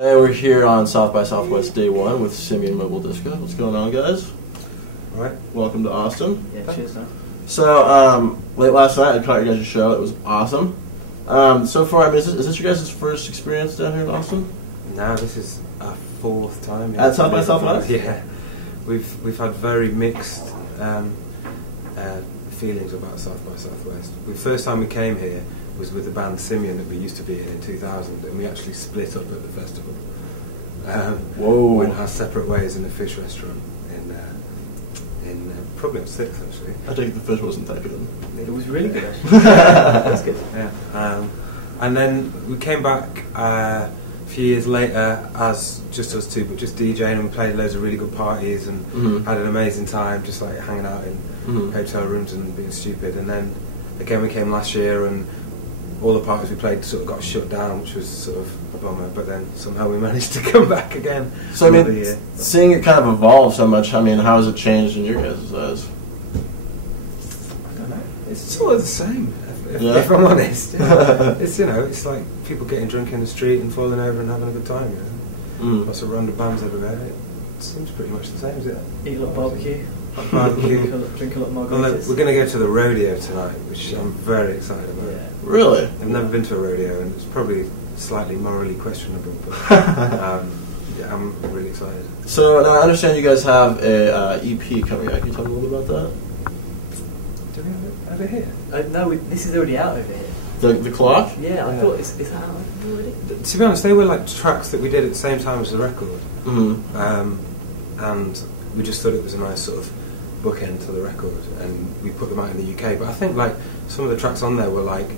Hey, we're here on South by Southwest Day 1 with Simian Mobile Disco. What's going on, guys? Alright. Welcome to Austin. Yeah, cheers, man. So, late last night I caught your guys' show. It was awesome. So far, I mean, is this your guys' first experience down here in Austin? No, this is our fourth time. At South by Southwest? Yeah. We've had very mixed feelings about South by Southwest. The first time we came here was with the band Simian that we used to be in 2000, and we actually split up at the festival. Whoa! Went our separate ways in a fish restaurant in probably on 6th actually. I think the fish wasn't that good. It was really good, actually. That's good. Yeah. And then we came back a few years later as just us two, but just DJing, and we played loads of really good parties and had an amazing time, just like hanging out in hotel rooms and being stupid. And then again we came last year, and all the parties we played sort of got shut down, which was sort of a bummer, but then somehow we managed to come back again. So I mean, seeing it kind of evolve so much, I mean, how has it changed in your guys' eyes? I don't know. It's sort of the same, if I'm honest. It's, you know, it's like people getting drunk in the street and falling over and having a good time, you know. Lots of random bands everywhere. It seems pretty much the same, is it? Eat a lot of barbecue. Drink a lot of margaritas. We're going to go to the rodeo tonight, which I'm very excited about. Yeah. Really? I've never been to a rodeo, and it's probably slightly morally questionable, but yeah, I'm really excited. So now I understand you guys have a EP coming out. Can you tell me a little bit about that? Do we have it here? No, this is already out over here. The clock? Yeah, I thought it's out already. To be honest, they were like tracks that we did at the same time as the record, and we just thought it was a nice sort of bookend to the record, and we put them out in the UK. But I think like some of the tracks on there were like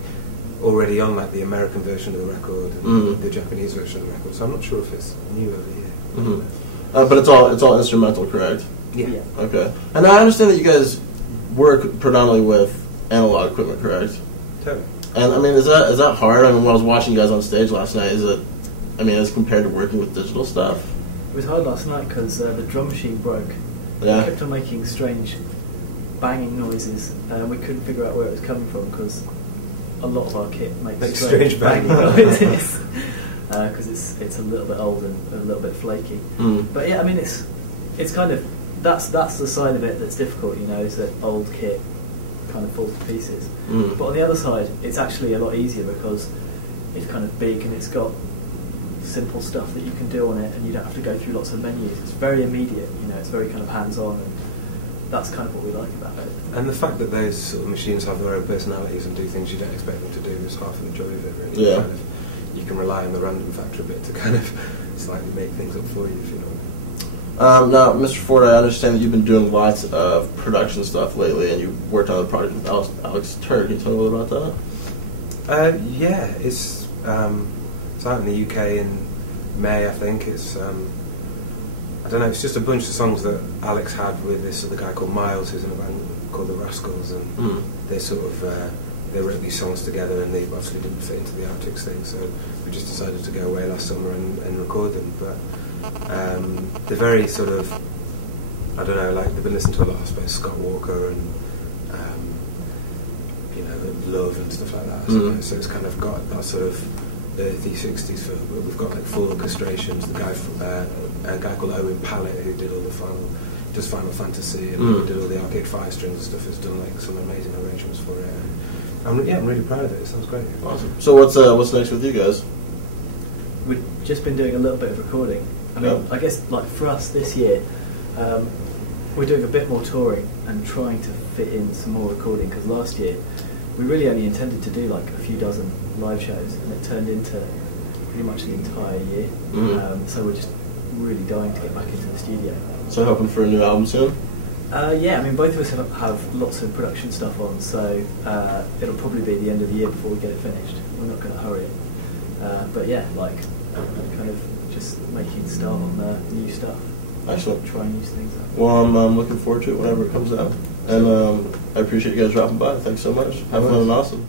already on like the American version of the record and the Japanese version of the record. So I'm not sure if it's new over here. But it's all instrumental, correct? Yeah. Okay. And I understand that you guys work predominantly with analog equipment, correct? Totally. And I mean, is that hard? I mean, when I was watching you guys on stage last night, is it? I mean, as compared to working with digital stuff? It was hard last night because the drum machine broke. Yeah. It kept on making strange banging noises, and we couldn't figure out where it was coming from because a lot of our kit makes strange banging noises because it's a little bit old and a little bit flaky. But yeah, I mean, it's kind of that's the side of it that's difficult, you know, is that old kit kind of falls to pieces. But on the other side, it's actually a lot easier because it's kind of big and it's got simple stuff that you can do on it, and you don't have to go through lots of menus. It's very immediate, you know, it's very kind of hands-on, and that's kind of what we like about it. And the fact that those sort of machines have their own personalities and do things you don't expect them to do is half the joy of it, really. Yeah. Kind of, you can rely on the random factor a bit to kind of slightly make things up for you, if you know what I mean. Now, Mr. Ford, I understand that you've been doing lots of production stuff lately, and you worked on a project with Alex Turk. Can you tell me a little about that? Yeah, it's out in the UK in May, I think. It's I don't know. It's just a bunch of songs that Alex had with this other guy called Miles, who's in a band called the Rascals, and they sort of they wrote these songs together, and they obviously didn't fit into the Outtakes thing, so we just decided to go away last summer and record them. But they're very sort of, I don't know, like they've been listening to a lot, I suppose, Scott Walker and you know, Love and stuff like that. So it's kind of got that sort of earthy 60s feel, but we've got like full orchestrations. The guy from a guy called Owen Pallett, who did all the Final Fantasy and who did all the Arcade Fire strings and stuff, has done like some amazing arrangements for it. And I'm really proud of it. It sounds great. Awesome. So what's next with you guys? We've just been doing a little bit of recording. I mean, I guess like for us this year, we're doing a bit more touring and trying to fit in some more recording, because last year we really only intended to do like a few dozen live shows, and it turned into pretty much the entire year. So we're just really dying to get back into the studio. So hoping for a new album soon? Yeah, I mean, both of us have lots of production stuff on, so it'll probably be the end of the year before we get it finished. We're not going to hurry it. But yeah, like kind of just making start on the new stuff. Excellent. Trying new things out. Well, I'm looking forward to it whenever it comes out. And I appreciate you guys dropping by. Thanks so much. Have fun and awesome.